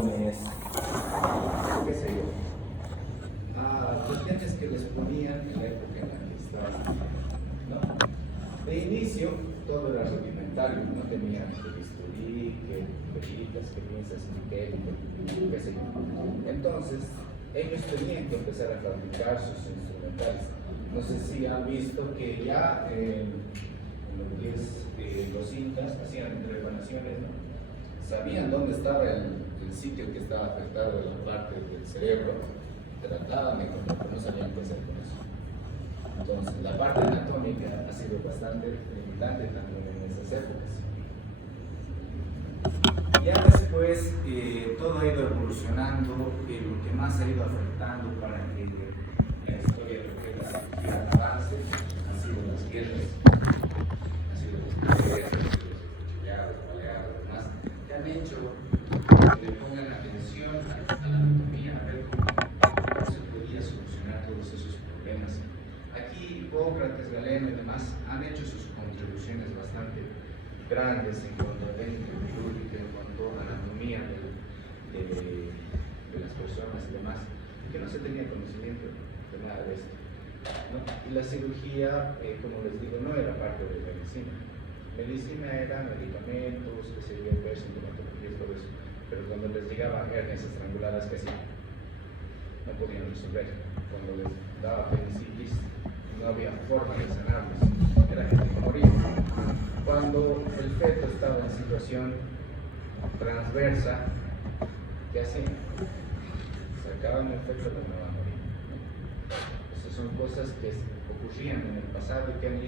inyecciones, qué sé yo, a cuestiones que les ponían en la época en la que estaban, ¿no? De inicio todo era rudimentario, no tenían que bisturí, que pejitas, que pinzas, qué sé yo. Entonces, ellos tenían que empezar a fabricar sus instrumentales. No sé si han visto que ya en lo que es los incas hacían reparaciones, ¿no? Sabían dónde estaba el sitio que estaba afectado de la parte del cerebro, trataban de encontrar, pero no sabían qué hacer con eso. Entonces, la parte anatómica ha sido bastante limitante también en esas épocas. Ya después, todo ha ido evolucionando, lo que más ha ido afectando para que la historia de lo que es la cirugía avance han sido las guerras, han sido los cuchillados, baleados, demás, que han hecho que le pongan atención a la anatomía, a ver cómo se podía solucionar todos esos problemas. Aquí Hipócrates, Galeno y demás han hecho sus contribuciones bastante grandes en cuanto a técnica quirúrgica, en cuanto a anatomía de las personas y demás, que no se tenía conocimiento de nada de esto, ¿no? Y la cirugía, como les digo, no era parte de medicina. Medicina era medicamentos, que se iban a ver sintomatologías, todo eso, pero cuando les llegaban hernias estranguladas, que sí, no podían resolver. Cuando les daba apendicitis, no había forma de sanarlos, era gente que moría. Cuando el feto estaba en situación transversa, ¿qué hacían? Sacaban el feto de nuevo a morir. Esas son cosas que ocurrían en el pasado y que han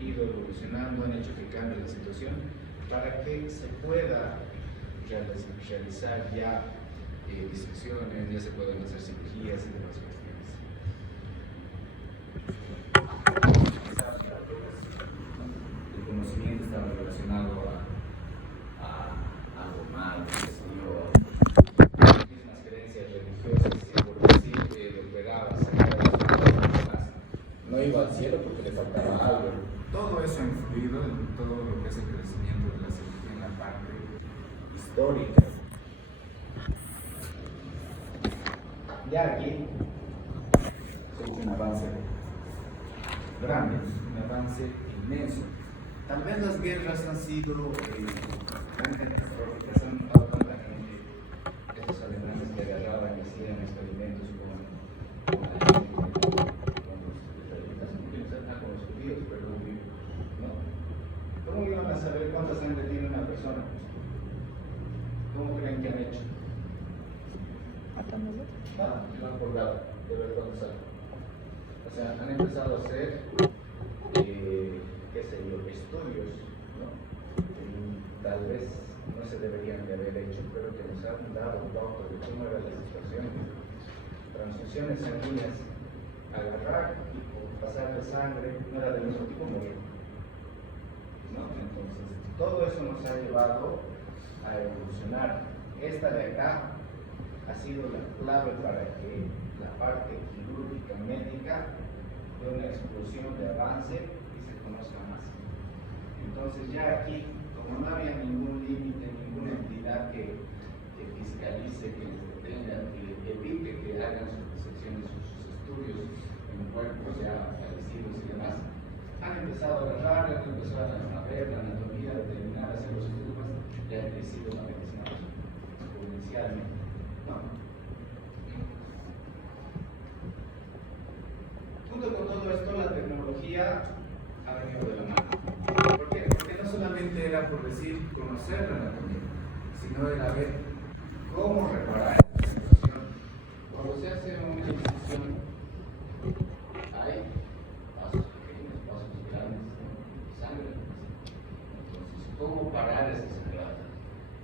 ido evolucionando, han hecho que cambie la situación para que se pueda realizar ya disecciones, ya se pueden hacer cirugías y demás cuestiones. El conocimiento estaba relacionado a algo malo, las mismas creencias religiosas, por decir que lo pegaba, no iba al cielo porque le faltaba algo. Todo eso ha influido en todo lo que es el crecimiento de la cirugía en la parte histórica. Ya aquí se ha hecho un avance grande, un avance inmenso. Tal vez las guerras han sido tan catastróficas, han matado tanta gente, esos alemanes que agarraban y hacían experimentos con los judíos, pero no. ¿Cómo iban a saber cuánta sangre tiene una persona? ¿Cómo creen que han hecho? ¿Matándolo? Nada, lo han colgado, de ver cuánto sale. O sea, han empezado a hacer, qué sé yo, estudios, ¿no? Tal vez no se deberían de haber hecho, pero que nos han dado un poco de cómo era la situación. Transfusiones sanguíneas, agarrar y pasar de sangre, no era del mismo tipo, morir, ¿no? Entonces, todo eso nos ha llevado a evolucionar. Esta de acá ha sido la clave para que la parte quirúrgica médica dé una explosión de avance y se conozca más. Entonces ya aquí, como no había ningún límite, ninguna entidad que fiscalice, que les detenga, que evite que hagan sus disecciones, sus estudios en cuerpos ya fallecidos y demás, han empezado a agarrar, han empezado a ver la anatomía, a determinar, hacer los estudios, y ha crecido la medicina exponencialmente. No. Junto con todo esto, la tecnología ha venido de la mano. ¿Por qué? Porque no solamente era por decir conocer la anatomía, sino era ver cómo reparar esta situación. Cuando se hace una incisión, hay pasos pequeños, pasos grandes, sangre. Entonces, ¿cómo parar ese sangrado?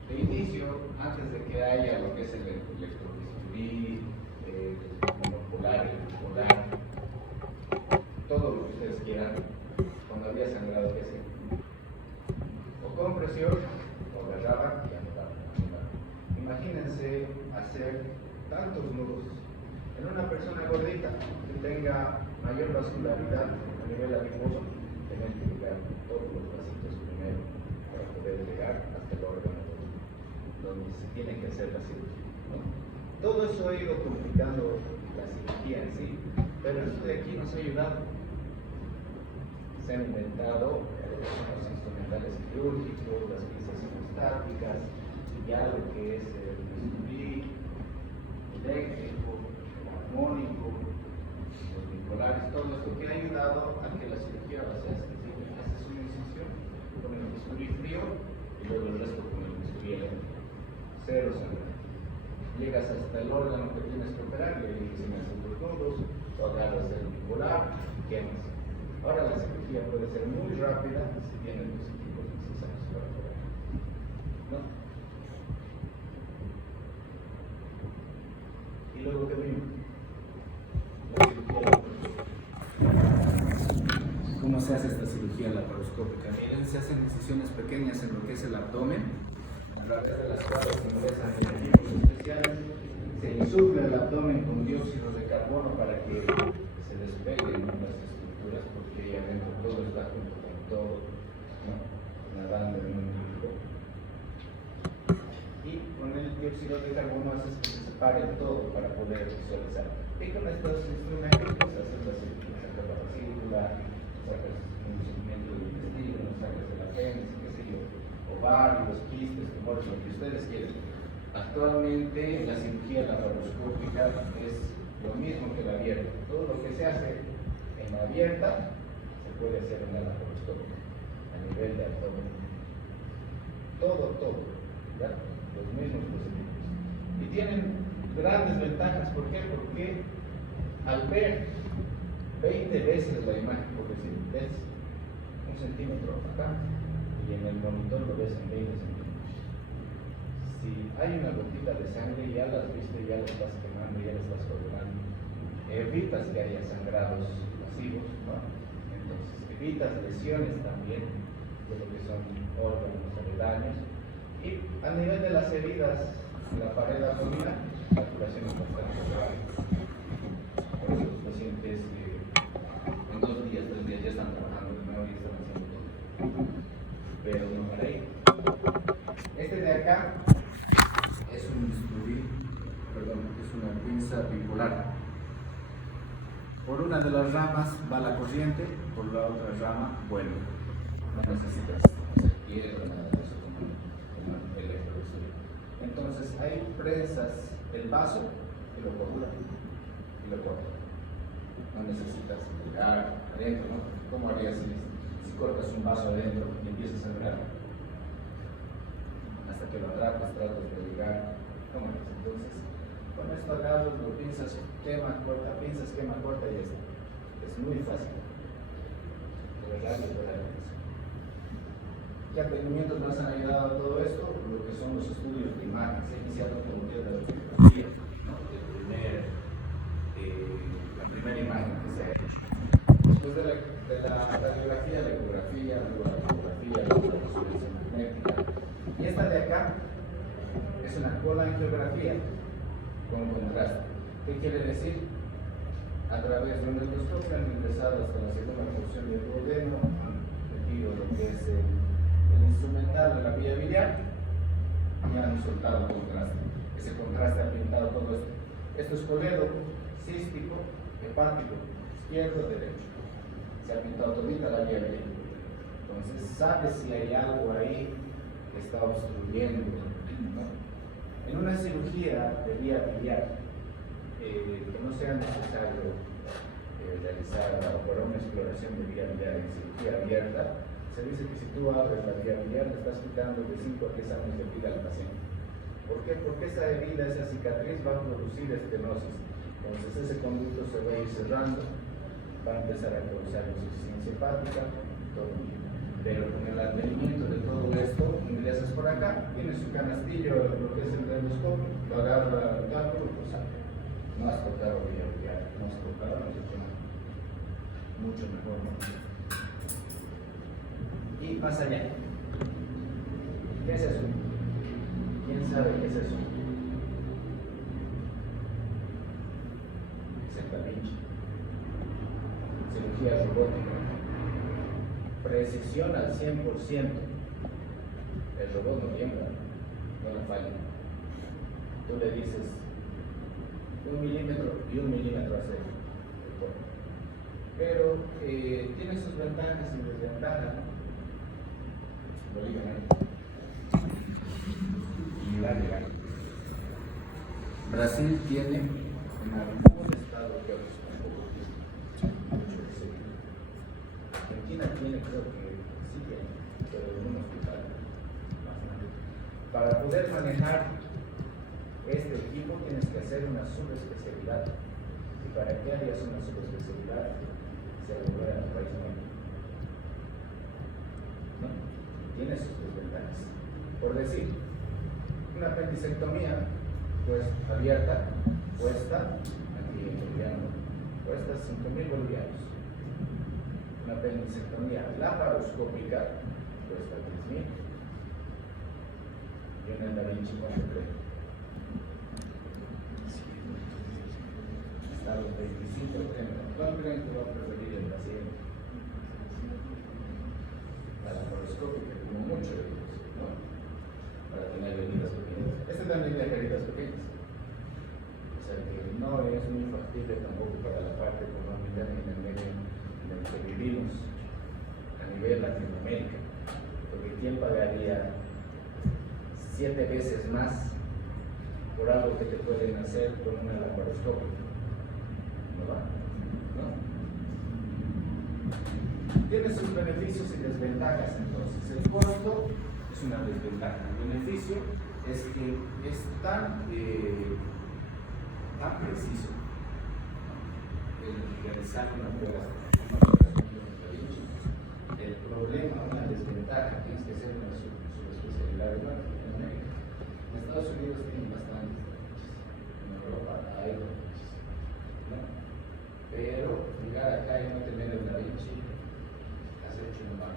De inicio, antes de que haya lo que es el electrobisturí, el monopolar, el bipolar, todo lo que ustedes quieran, cuando había sangrado, ¿qué hacían? O con presión, o agarraban y anotaban. Imagínense hacer tantos nudos en una persona gordita que tenga mayor vascularidad a nivel adiposo, tienen que llegar todos los vasitos primero para poder llegar hasta el órgano donde se tiene que hacer la cirugía, ¿no? Todo eso ha ido complicando la cirugía en sí, pero esto de aquí nos ha ayudado. Se han inventado los instrumentales quirúrgicos, las pinzas hemostáticas, ya lo que es el bisturí eléctrico, el armónico, los bipolares, todo esto que ha ayudado a que la cirugía sea sencilla. Haces una incisión con el bisturí frío y luego el resto con el bisturí eléctrico. Cero sangrado. Llegas hasta el órgano que tienes que operar, le eliminas los nudos, o agarras el bipolar y quemas. Ahora la cirugía puede ser muy rápida si tienen los equipos necesarios para operar, ¿no? Y luego que vimos la cirugía laparoscópica. ¿Cómo se hace esta cirugía laparoscópica? Miren, se hacen incisiones pequeñas en lo que es el abdomen, a través de las cuales se ingresan equipos especiales, se insufla el abdomen con dióxido de carbono para que se despeguen las estructuras, porque ahí adentro todo está junto con todo, ¿no? Nadando en un grupo. Y con el dióxido de carbono haces que se separe todo para poder visualizar. Y con estos instrumentos pues haces la cirugía, sacas la vesícula, sacas un segmento del intestino, sacas el apéndice, qué sé yo, ovarios, quistes, tumores, lo que ustedes quieran. Actualmente la cirugía laparoscópica es lo mismo que la abierta. Todo lo que se hace en la abierta se puede hacer en la laparoscópica, a nivel de abdomen. Todo, ¿verdad? Los mismos procedimientos. Y tienen grandes ventajas. ¿Por qué? Porque al ver 20 veces la imagen, por decir, ves 1 centímetro acá y en el monitor lo ves en 20 centímetros. Si hay una gotita de sangre, ya las viste, ya la estás quemando, ya la estás coagulando. Evitas que haya sangrados masivos, ¿no? Entonces, evitas lesiones también de lo que son órganos aledaños. Y a nivel de las heridas en la pared abdominal, la curación es bastante rápida. Por eso los pacientes en 2 días, 3 días ya están trabajando de nuevo y están haciendo todo. Pero no para ahí. Este de acá es un bisturí, es una pinza bipolar. Por una de las ramas va la corriente, por la otra rama vuelve. No necesitas hacer piedra, nada de eso como el electrobisturí. Entonces ahí prensas el vaso y lo coagulas y lo cortas. No necesitas pegar adentro, ¿no? ¿Cómo harías si cortas un vaso adentro y empiezas a sangrar? Hasta que lo atrapas, tratas de ligar. ¿Cómo es? Entonces, con esto agarras, lo pinzas, quema, corta, pinzas, quema, corta y ya está. Es muy fácil. De verdad, ¿Qué aprendimientos nos han ayudado a todo esto? Lo que son los estudios de imagen. Se ha iniciado con el de la fotografía, ¿no? La primera imagen que se ha hecho. Después de la radiografía, la ecografía, luego la fotografía, luego la resonancia magnética. Y esta de acá es una colangiografía con contraste. ¿Qué quiere decir? A través de un endoscopio han ingresado hasta la segunda porción del duodeno, han metido lo que es el instrumental de la vía biliar y han soltado el contraste. Ese contraste ha pintado todo esto. Esto es coledo, cístico, hepático, izquierdo, derecho. Se ha pintado todita la vía biliar. Entonces, sabes si hay algo ahí que está obstruyendo, ¿no? En una cirugía de vía biliar, que no sea necesario realizar una exploración de vía biliar en cirugía abierta, se dice que si tú abres la vía biliar le estás quitando de 5 a 10 años de vida al paciente. ¿Por qué? Porque esa herida, esa cicatriz va a producir estenosis. Entonces ese conducto se va a ir cerrando, va a empezar a causar insuficiencia hepática, todo. Pero con el advenimiento de todo esto, ingresas por acá, tienes su canastillo, lo que es el endoscopio, lo agarra el cálculo, pues no has tocado vía biliar, no has tocado, no se toma mucho mejor, ¿no? Y más allá, ¿qué es eso? ¿Quién sabe qué es eso? Es el Da Vinci. Cirugía robótica. Precisión al 100%. El robot no tiembla, no le falla. tú le dices 1 milímetro y 1 milímetro hacer el corte. Pero tiene sus ventajas y desventajas, ¿no? Lo digan ahí. Y la legal. Brasil tiene en algún estado que Argentina tiene, creo que sí tiene, pero en un hospital bastante. Para poder manejar este equipo tienes que hacer una subespecialidad. ¿Y para qué harías una subespecialidad? Se volver al país México. ¿No? Tiene sus desventajas. Por decir, una apendicectomía pues abierta cuesta, aquí en boliviano, cuesta 5.000 bolivianos. Una apendicectomía laparoscópica cuesta 10.000. Y una Da Vinci, ¿cuánto cree? Hasta los 25 creen. ¿Cuánto creen que va a preferir el paciente? La laparoscópica, como mucho, ¿no? Para tener heridas pequeñas. Este también deja heridas pequeñas. O sea que no es muy factible tampoco para la parte económica en el medio en el que vivimos a nivel Latinoamérica. Porque ¿quién pagaría 7 veces más por algo que te pueden hacer con una laparoscópica? ¿No va? ¿No? Tiene sus beneficios y desventajas entonces. El costo es una desventaja. El beneficio es que es tan preciso el realizar una prueba. El problema, una desventaja, tienes que hacer una subespecialidad. En Estados Unidos tienen bastantes, en Europa hay otros, ¿no? Pero llegar acá y no tener el Da Vinci, has hecho un mal.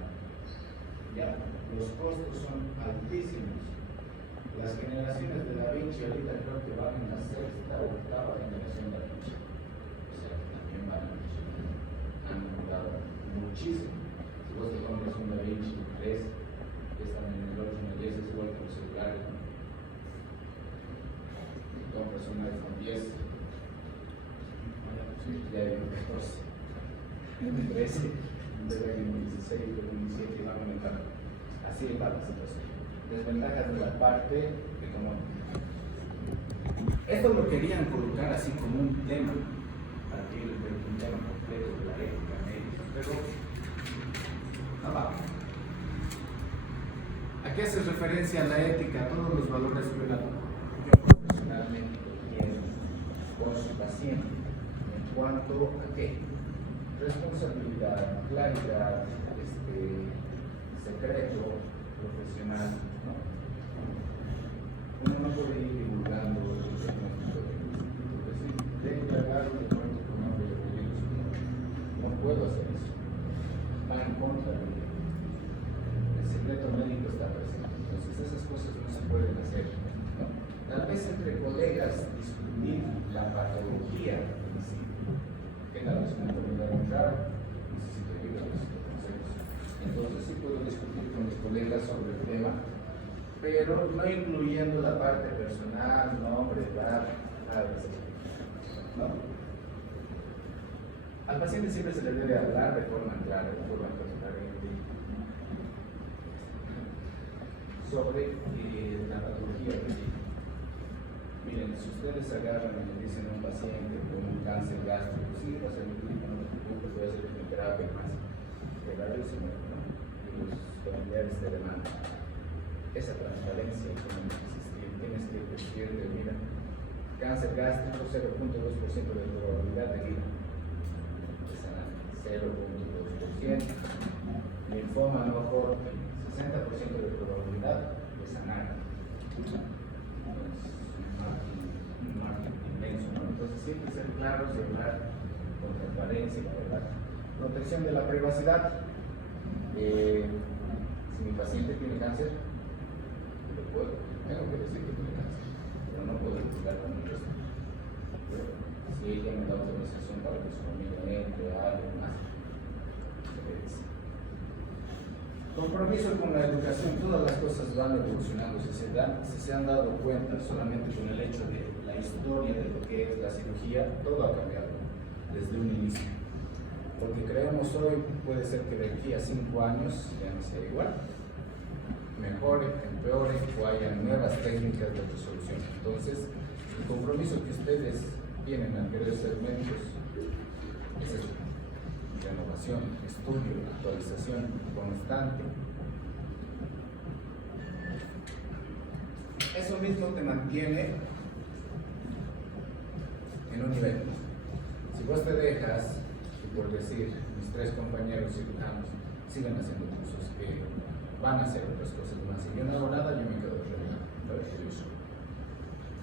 Ya, los costos son altísimos. Las generaciones de Da Vinci ahorita creo que van en la 6ª o 8ª generación de Da Vinci. O sea que también van muchísimo. Han mejorado muchísimo. Si vos te compras un Da Vinci 3, que están en el 8, en el 10, es igual que los celulares, ¿no? Si compras un iPhone 10, ya hay un 14, un 13, un 16, un 17 y van aumentando. Así va la situación. Desventajas de la parte económica. Esto lo querían colocar así como un tema, para que yo les dé un tema completo de la ética médica, pero no va. ¿A qué hace referencia la ética? A todos los valores que yo profesionalmente quiero con su paciente. ¿En cuanto a qué? Responsabilidad, claridad, secreto profesional, ¿no? Uno no puede ir divulgando los diagnósticos porque si tengo que hablar de acuerdo con nombre de apellidos, no puedo hacer eso. Va en contra de mí. El secreto médico está presente. Entonces esas cosas no se pueden hacer, ¿no? Tal vez entre colegas discutir la patología en sí. Tenga la responsabilidad de entrar, necesito ayuda, necesito consejos. Entonces sí puedo discutir con mis colegas sobre el tema, pero no incluyendo la parte personal, nombre, edad, nada de eso. ¿No? Al paciente siempre se le debe hablar de forma clara, de forma transparente, sobre la patología que tiene. Miren, si ustedes agarran y le dicen a un paciente con un cáncer gástrico, sí, va a ser un clínico, no te preocupes, voy a hacer quimioterapia más. Que la luz, ¿no? Y los familiares te demandan. Esa transparencia tiene que existir. Tienes que decirle, mira, cáncer gástrico, 0.2% de probabilidad de vida. De sanar, 0.2%. Linfoma no Hodgkin, 60% de probabilidad de sanar. Un margen inmenso, ¿no? Entonces siempre ser claros y hablar con transparencia, la verdad. Protección de la privacidad. Si mi paciente tiene cáncer, tengo que decir que tiene cáncer, pero no puedo juzgar con el resto. Si ella me da autorización para que su familia entre a algo más, se le dice. Compromiso con la educación. Todas las cosas van evolucionando. Si se han dado cuenta solamente con el hecho de la historia de lo que es la cirugía, todo ha cambiado desde un inicio. Lo que creemos hoy puede ser que de aquí a 5 años ya no sea igual, mejore, empeore o haya nuevas técnicas de resolución. Entonces, el compromiso que ustedes tienen al querer ser médicos es eso: renovación, estudio, actualización constante. Eso mismo te mantiene en un nivel. Si vos te dejas, por decir, mis 3 compañeros cirujanos siguen haciendo cursos que van a hacer otras cosas más, y yo no hago nada, yo me quedo relegado.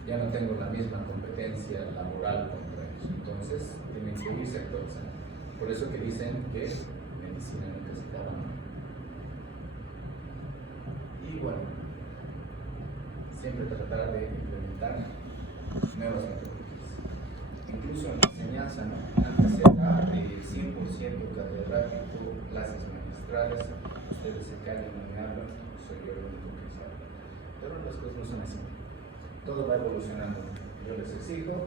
Ya no tengo la misma competencia laboral contra ellos, entonces tienen que irse actualizando. Por eso que dicen que medicina nunca se acaba, ¿no? Y bueno, siempre tratar de implementar nuevas metodologías. Incluso en la enseñanza, ¿no? Antes era de 100% catedrático, clases magistrales, ustedes se callan, no me hablan, soy yo el único que sabe. Pero las cosas no son así. Todo va evolucionando. Yo les exijo,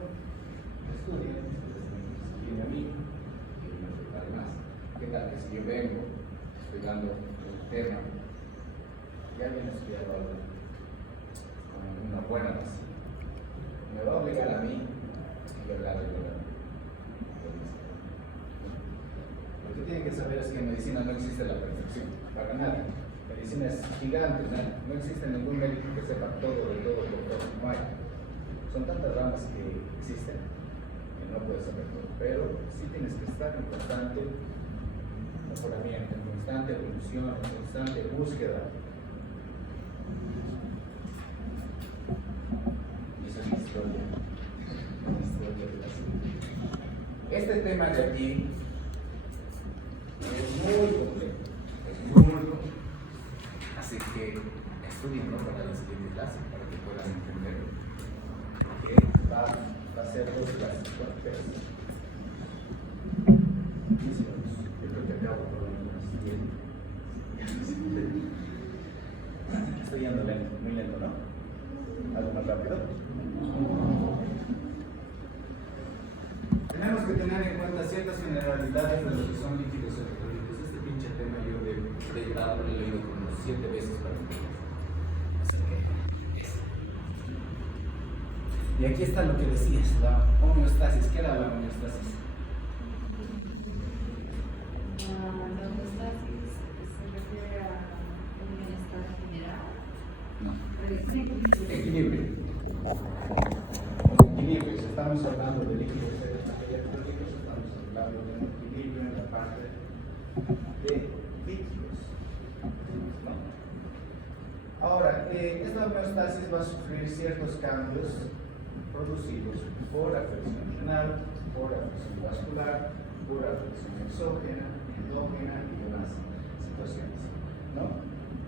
estudien, ustedes me exigen a mí, y me preparo más. ¿Qué tal que si yo vengo, estoy dando el tema, ya bien estudiado algo, con una buena base, me va a obligar a mí a verdad de verdad? Lo que tienen que saber es que en medicina no existe la perfección, para nada. Medicina es gigante, no existe ningún médico que sepa todo de todo por todo, no hay. Son tantas ramas que existen que no puedes saber todo, pero sí tienes que estar en constante mejoramiento, en constante evolución, en constante búsqueda. Y esa es mi historia de la salud. Este tema de aquí es muy complejo, así que estudien para la siguiente clase para que puedan entender que va a ser 2 clases con ustedes. 15 minutos, yo creo que acabo por unas 10. Estoy yendo lento, muy lento, ¿no? ¿Algo más rápido? Tenemos que tener en cuenta ciertas generalidades de lo que son líquidos electrolíticos. Este pinche tema yo de grado lo he leído como 7 veces para entender. Así que y aquí está lo que decías, la homeostasis. ¿Qué era la homeostasis? La homeostasis se refiere a un bienestar general. No. Equilibrio. Equilibrio. Si estamos hablando de líquidos electrolíticos, estamos hablando de un equilibrio en la parte de líquidos, ¿no? Ahora, esta homeostasis va a sufrir ciertos cambios producidos por afección renal, por afección vascular, por afección exógena, endógena y demás situaciones, ¿no?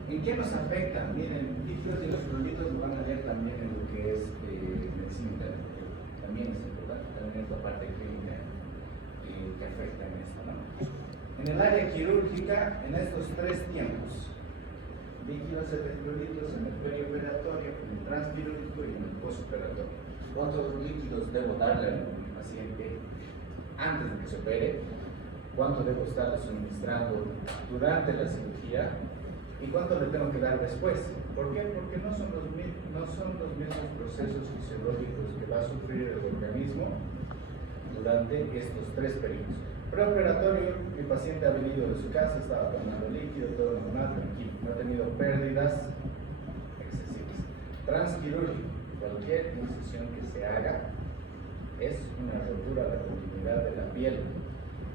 ¿En qué nos afecta? Miren, líquidos y electrolitos lo van a ver también en lo que es medicina interna, también es importante, también es la parte clínica que afecta en esto, ¿no? En el área quirúrgica, en estos 3 tiempos, líquidos electrolitos en el perioperatorio, en el transquirúrgico y en el postoperatorio. ¿Cuántos líquidos debo darle al paciente antes de que se opere? ¿Cuánto debo estar suministrando durante la cirugía? ¿Y cuánto le tengo que dar después? ¿Por qué? Porque no son los mismos procesos fisiológicos que va a sufrir el organismo durante estos 3 periodos. Preoperatorio, mi paciente ha venido de su casa, estaba tomando líquido, todo normal, tranquilo, no ha tenido pérdidas excesivas. Transquirúrgico, cualquier incisión que se haga es una rotura de la continuidad de la piel.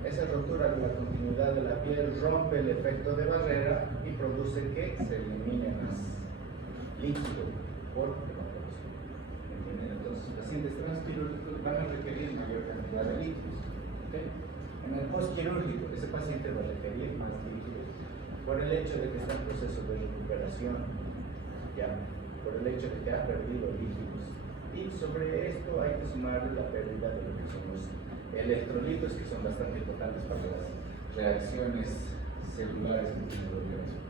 Esa rotura de la continuidad de la piel rompe el efecto de barrera y produce que se elimine más líquido por evaporación. ¿Entienden? Entonces, pacientes transquirúrgicos van a requerir mayor cantidad de líquidos. ¿Okay? En el postquirúrgico, ese paciente va a requerir más líquidos por el hecho de que está en proceso de recuperación, ¿ya? Por el hecho de que ha perdido líquidos. Y sobre esto hay que sumarle la pérdida de lo que son los electrolitos, que son bastante importantes para las reacciones celulares que tiene el organismo.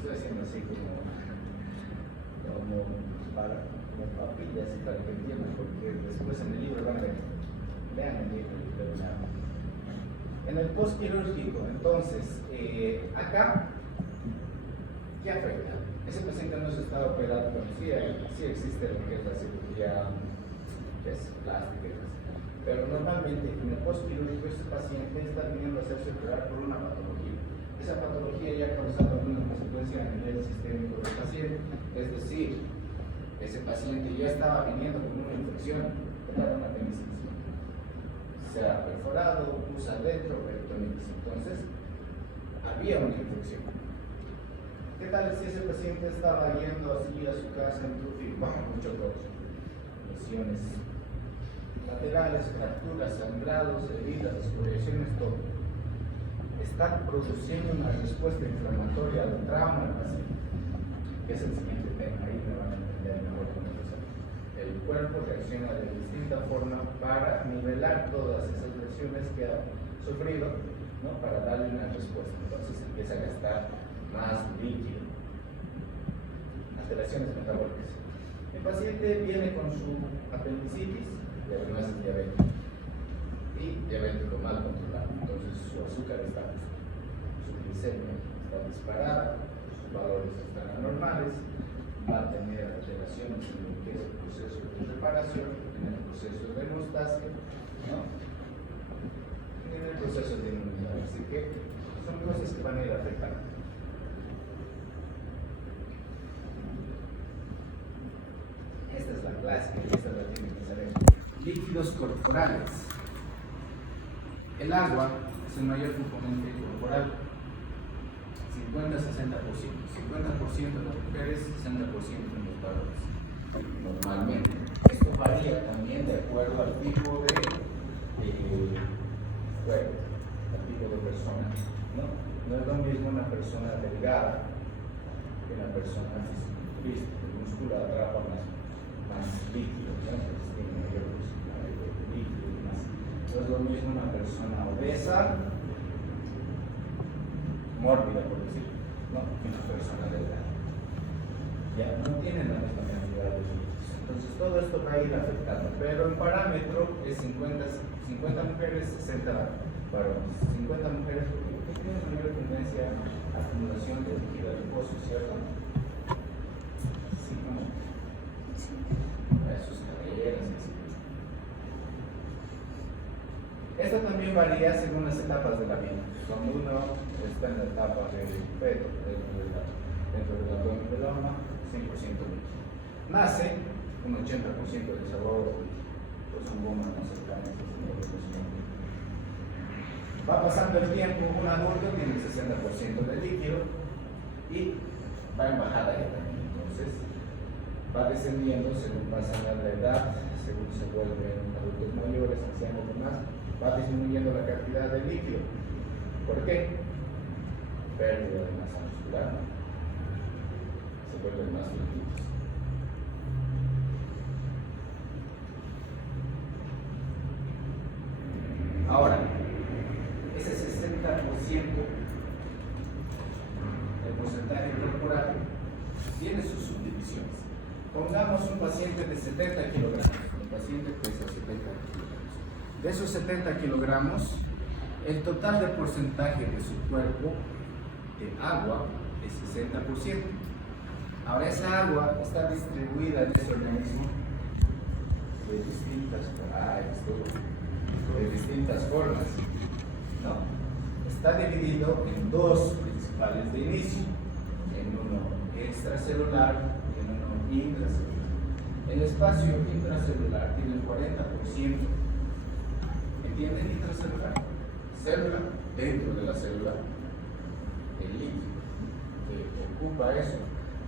estoy haciendo así como papillas y para que entiendan, porque después en el libro van a ver, vean el libro, en el postquirúrgico. Entonces, acá, ¿qué afecta? Ese paciente no se está operado, pero sí existe lo que es la cirugía plástica, pero normalmente en el postquirúrgico este paciente está viniendo a hacerse operar por una patología. Esa patología ya ha causado alguna consecuencia a nivel sistémico del paciente, es decir, ese paciente ya estaba viniendo con una infección, era una apendicitis. Se ha perforado, pus adentro, peritonitis. Entonces, había una infección. ¿Qué tal si ese paciente estaba yendo así a su casa en TUFI bajo mucho coche? Lesiones laterales, fracturas, sangrados, heridas, excoriaciones, todo. Está produciendo una respuesta inflamatoria al trauma del paciente, que es el siguiente tema, ahí me van a entender mejor cómo es. El cuerpo reacciona de distinta forma para nivelar todas esas lesiones que ha sufrido, ¿no? Para darle una respuesta. Entonces empieza a gastar más líquido. Alteraciones metabólicas. El paciente viene con su apendicitis y además es diabético. Y diabético mal controlado. Entonces su azúcar está alta, su glicemia está disparada, sus valores están anormales, va a tener alteraciones en lo que es el proceso de reparación, en el proceso de hemostasia, ¿no? En el proceso de inmunidad. Así que son cosas que van a ir afectando. Esta es la clásica, esta la tienen que saber. Líquidos corporales. El agua es el mayor componente corporal, 50-60%. 50% en las mujeres, 60% en los varones. Normalmente. Esto varía también de acuerdo al tipo de cuerpo, al tipo de persona. No es lo mismo una persona delgada que una persona fisiculturista. El músculo atrapa más líquido, ¿no? Tiene mayor posibilidad de líquido y más. No es lo mismo una persona obesa, mórbida por decirlo, ¿no? Que una persona delgada. Ya no tienen la misma cantidad de líquidos. Entonces todo esto va a ir afectando, pero el parámetro es 50 mujeres, 60 varones. 50 mujeres porque tienen mayor tendencia a acumulación de líquido adiposo, ¿cierto? Sí, ¿no? Sus carreras, etc. Esto también varía según las etapas de la vida. Cuando uno está en la etapa del feto, dentro del abdomen del horno, 100% líquido. Nace un 80% de sabor, pues un goma no cercano, va pasando el tiempo, un adulto tiene el 60% de líquido y va en bajada ya también. Entonces, va descendiendo según pasa la edad, según se vuelven adultos mayores, ancianos y demás, va disminuyendo la cantidad de líquido. ¿Por qué? Pérdida de masa muscular, se vuelven más flaquitos. Ahora, ese 60%, el porcentaje corporal, tiene sus subdivisiones. Pongamos un paciente de 70 kilogramos. El paciente pesa 70 kilogramos. De esos 70 kilogramos, el total de porcentaje de su cuerpo de agua es 60%. Ahora, esa agua está distribuida en ese organismo de distintas formas, ¿no? Está dividido en dos principales de inicio, en uno extracelular y en uno intracelular. El espacio intracelular tiene el 40%. ¿Entienden? Intracelular, célula dentro de la célula, el líquido que ocupa eso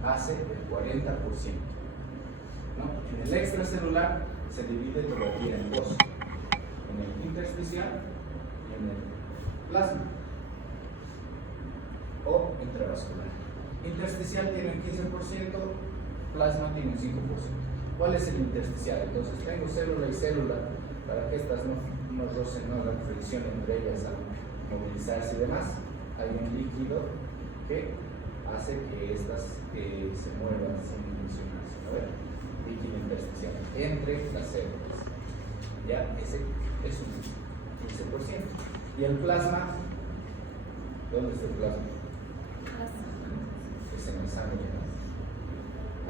hace el 40%, ¿no? En el extracelular se divide todavía en dos, en el intersticial y en el plasma o intravascular. Intersticial tiene un 15%, plasma tiene un 5%. ¿Cuál es el intersticial? Entonces tengo célula y célula para que estas no rocen, no la fricción entre ellas al movilizarse y demás. Hay un líquido que hace que estas se muevan sin funcionarse, ¿no? Líquido intersticial entre las células. Ya, ese es un 15%. Y el plasma, ¿dónde está el plasma? Es en el sangre, ¿no?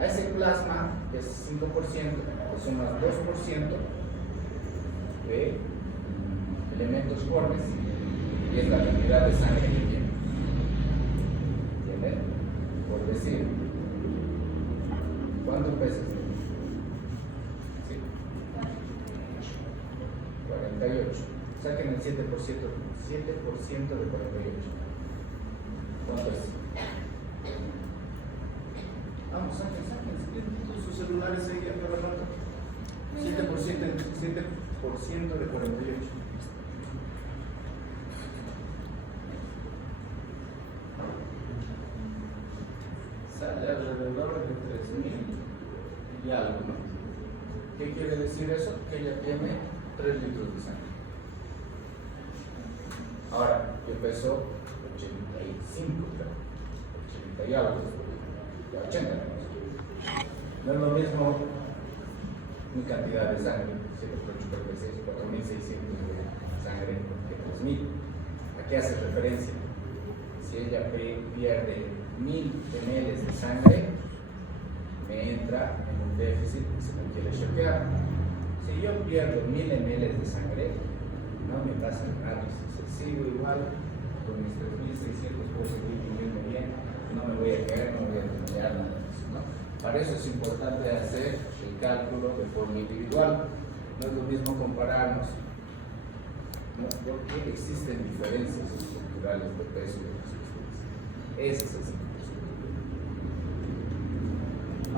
A ese plasma, que es 5%, le sumas 2% de elementos formes y es la cantidad de sangre que tiene. ¿Entienden? Por decir, ¿cuánto pesas? ¿Sí? 48. Saquen el 7% de 48. ¿Cuánto es? Vamos, saquen sus celulares ahí a cada rato. 7% de 48. Sale alrededor de 3.000 y algo, ¿no? ¿Qué quiere decir eso? Que ella tiene 3 litros de sangre. Ahora, yo peso 85, creo. 80 y algo. 80. No es lo mismo mi cantidad de sangre, 7.846, 4.600 de sangre que 3.000. ¿A qué hace referencia? Si ella pierde 1.000 ml de sangre, me entra en un déficit y se me quiere choquear. Si yo pierdo 1.000 ml de sangre, no me pasa nada. Si sigo igual con mis 3.600, puedo seguir viviendo bien, no me voy a caer, no voy a desmayar, nada de eso, ¿no? Para eso es importante hacer el cálculo de forma individual. No es lo mismo compararnos, ¿no? Porque existen diferencias estructurales de peso y de resistencia. Ese es el secreto.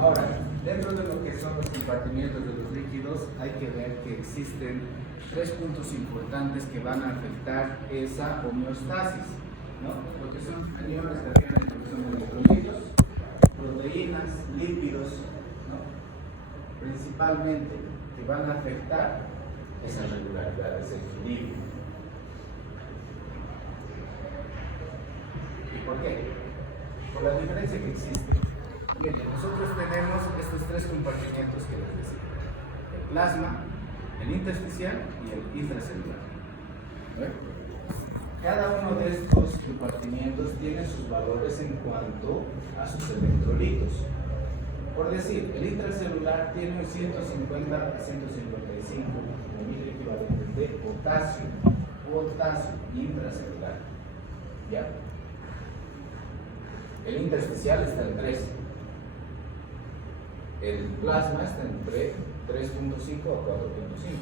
Ahora, dentro de lo que son los compartimientos de los líquidos, hay que ver que existen 3 puntos importantes que van a afectar esa homeostasis, ¿no? Lo que son aniones de arriba, lo que son electrolitos, proteínas, lípidos, ¿no? Principalmente, que van a afectar esa regularidad, ese equilibrio. ¿Y por qué? Por la diferencia que existe. Miren, nosotros tenemos estos 3 compartimientos que les decía: el plasma, el intersticial y el intracelular. Cada uno de estos compartimientos tiene sus valores en cuanto a sus electrolitos. Por decir, el intracelular tiene un 150 a 155 mil equivalentes de potasio intracelular. ¿Ya? El intersticial está en 3. El plasma está entre 3.5 a 4.5.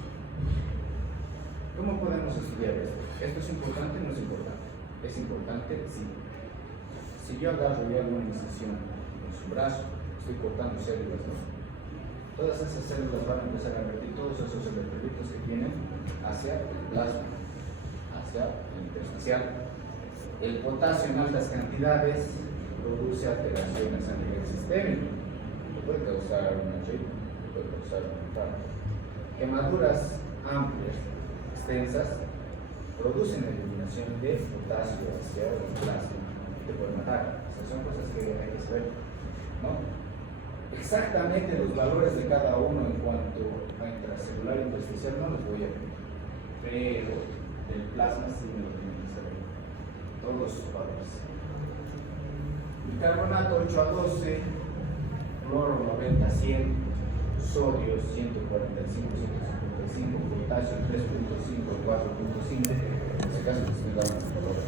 ¿Cómo podemos estudiar esto? ¿Esto es importante o no es importante? Es importante, sí. Si yo agarro y hago una incisión en su brazo, estoy cortando células, ¿no? Todas esas células van a empezar a vertir todos esos electrolitos que tienen hacia el plasma, hacia el intersticial. El potasio en altas cantidades produce alteraciones a nivel sistémico. Puede causar una angina, puede causar un infarto. Quemaduras amplias, extensas, producen eliminación de potasio hacia el plasma y te pueden matar. Esas son cosas que hay que saber, ¿no? Exactamente los valores de cada uno en cuanto a intracelular e intersticial no los voy a ver, pero del plasma sí me lo tienen que saber. Todos sus valores. Bicarbonato 8 a 12, cloro 90 a 100, sodio 145, 155, potasio 3.5, 4.5. En ese caso se me da una cloro.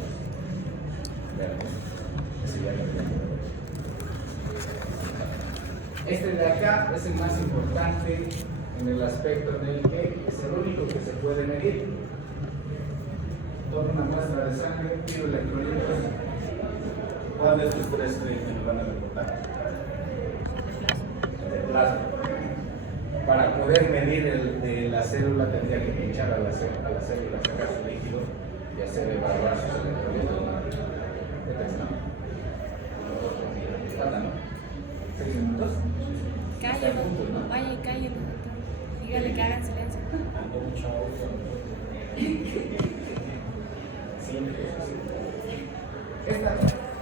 Vean, ese ya lo tengo. Este de acá es el más importante en el aspecto en el que es el único que se puede medir. Tomo una muestra de sangre, pido electrolitos. ¿Cuál de estos 3 creen que me van a reportar? Plasma. Para poder medir el de la célula tendría que pinchar a la célula, sacar su líquido y hacer evaluar sus electrolitos. ¿Falta, no? 6 minutos. Cállalo, vaya, cállalo. Dígale que hagan silencio.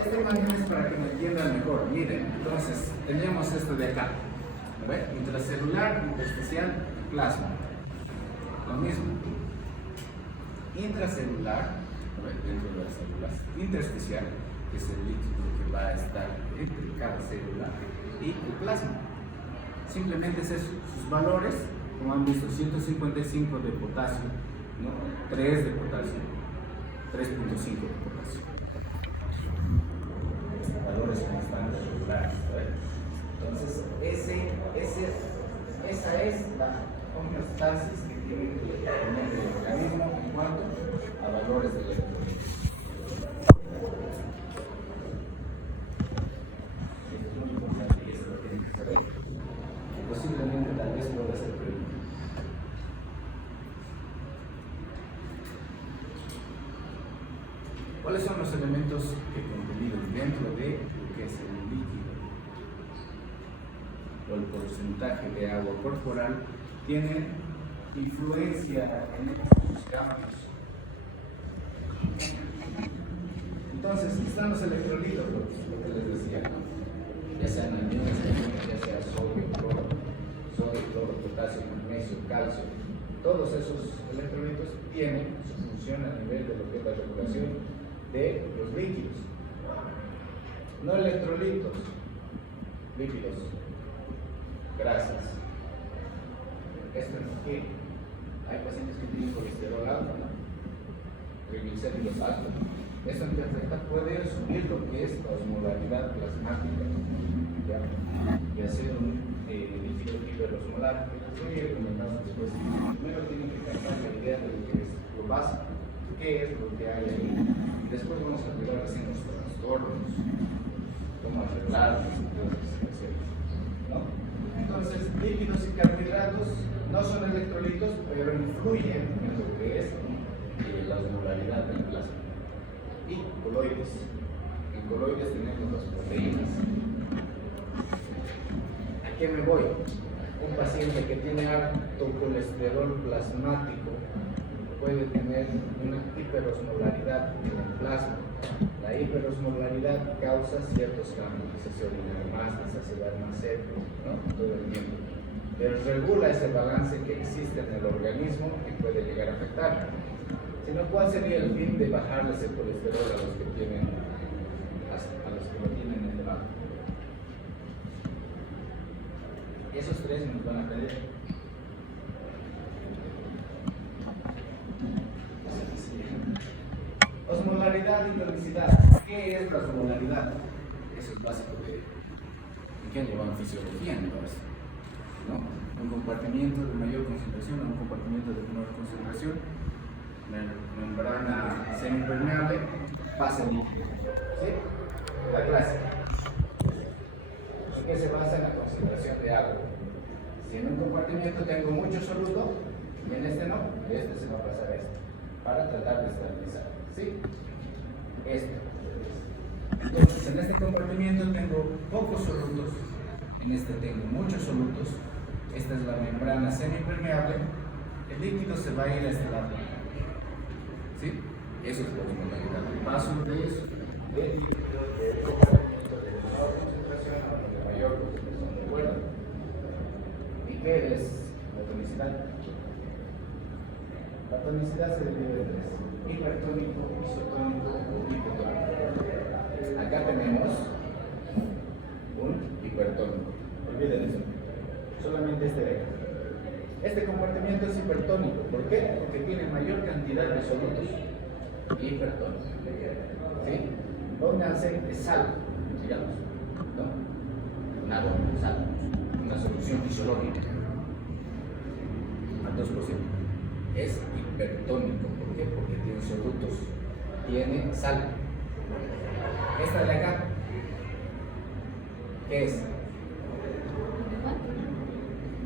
Esta imagen es para que me entiendan mejor. Miren, entonces tenemos esto de acá. ¿Ve? Intracelular, intersticial, plasma. Lo mismo. Intracelular, dentro de las células. Intersticial, que es el líquido que va a estar entre cada célula. Y el plasma. Simplemente es eso. Sus valores, como han visto, 155 de potasio, ¿no? 3 de potasio, 3.5 de potasio. Valores constantes regulares. Entonces, esa es la homeostasis que tiene que tener el organismo en cuanto a valores de electrolitos. Es muy importante y eso lo tienen que saber. Posiblemente tal vez pueda ser pregunta. ¿Cuáles son los elementos que contenidos dentro de lo que es el líquido o el porcentaje de agua corporal tienen influencia en estos cambios? Entonces, están los electrolitos, lo que les decía, ¿no? Ya sean aniones, ya sea sodio, cloro, potasio, magnesio, calcio. Todos esos electrolitos tienen su función a nivel de lo que es la regulación de los líquidos. No electrolitos, lípidos, grasas. Esto es que hay pacientes que tienen colesterol alto, ¿no? Triglicéridos altos. Esto en perfecta puede subir lo que es la osmolaridad plasmática, ¿ya? Y hacer un líquido hiperosmolar, que les voy a ir comentando después. Primero tienen que captar la idea de lo que es lo básico, qué es lo que hay ahí. Después vamos a cuidar recién los trastornos, cómo arreglarlos, etc. ¿No? Entonces, lípidos y carbohidratos no son electrolitos, pero influyen en lo que es la osmolaridad del plasma. Y coloides. En coloides tenemos las proteínas. ¿A qué me voy? Un paciente que tiene alto colesterol plasmático puede tener una hiperosmolaridad en el plasma. La hiperosmolaridad causa ciertos cambios, se hace orinar más, se hace dar más seco, ¿no? Todo el tiempo. Pero regula ese balance que existe en el organismo y puede llegar a afectar. Sino, ¿cuál sería el fin de bajarles el colesterol a los que tienen, a los que lo tienen elevado? Esos tres nos van a pedir. Osmolaridad y tonicidad. ¿Qué es la osmolaridad? Eso es básico de que llevan fisiología, ¿no? Un compartimiento de mayor concentración a un compartimiento de menor concentración. Membrana semipermeable, fase líquida. ¿Sí? La clásica. ¿En qué se basa? En la concentración de agua. Si en un compartimiento tengo mucho soluto y en este no, de este se va a pasar a este, para tratar de estabilizar. ¿Sí? Esto. Entonces, en este compartimiento tengo pocos solutos, en este tengo muchos solutos. Esta es la membrana semipermeable. El líquido se va a ir a este lado. ¿Sí? Eso es la osmolaridad. El paso de eso, del líquido del compartimiento de menor concentración a de mayor concentración. ¿De acuerdo? ¿Y qué es la tonicidad? La tonicidad se divide en tres: hipertónico, isotónico o hipotónico. Acá tenemos un hipertónico. Olviden eso. Solamente este de acá. Este compartimiento es hipertónico. ¿Por qué? Porque tiene mayor cantidad de solutos. Hipertónico. ¿Sí? Pónganse de sal, digamos, ¿no? Un agua, sal, una solución fisiológica al 2%. Es hipertónico. ¿Por qué? Porque tiene solutos, tiene sal. Esta de acá, ¿qué es?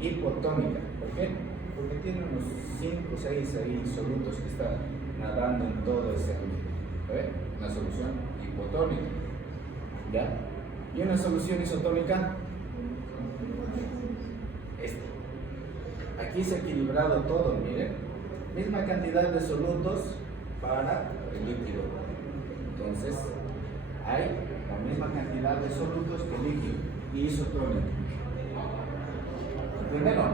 Hipotónica. ¿Por qué? Porque tiene unos 5 o 6 ahí solutos que están nadando en todo ese ámbito. Una solución hipotónica. ¿Ya? Y una solución isotónica, esta. Aquí se ha equilibrado todo, miren. Misma cantidad de solutos para el líquido. Entonces, hay la misma cantidad de solutos que líquido y isotónico. ¿Entendieron?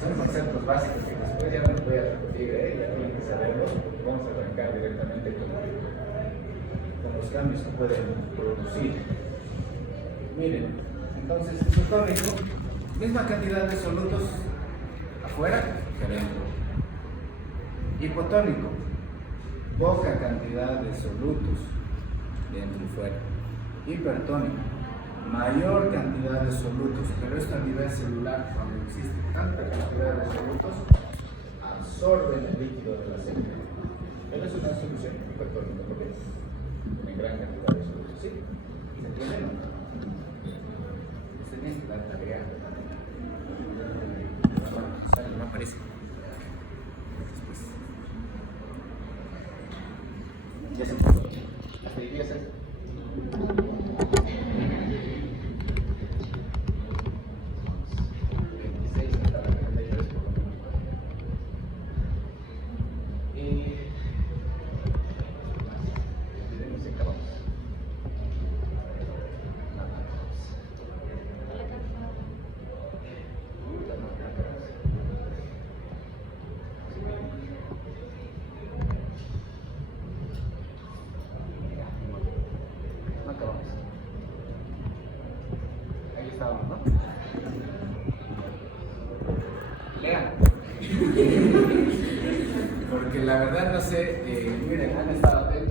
Son conceptos básicos que después ya no los voy a repetir, ya tienen que saberlos. Vamos a arrancar directamente con los cambios que pueden producir. Miren, entonces isotónico, misma cantidad de solutos afuera que adentro. Hipotónico, poca cantidad de solutos dentro y fuera. Hipertónico, mayor cantidad de solutos, pero esto a nivel celular, cuando existe tanta cantidad de solutos, absorben el líquido de la célula. Pero es una solución hipertónica porque tiene gran cantidad de solutos. ¿Sí? ¿Se entiende o no? Se tiene que dar tarea. No aparece. Después. Ya se puede. Hasta ahí ya se. ¿No? Lean. Porque la verdad no sé, miren, han estado atentos.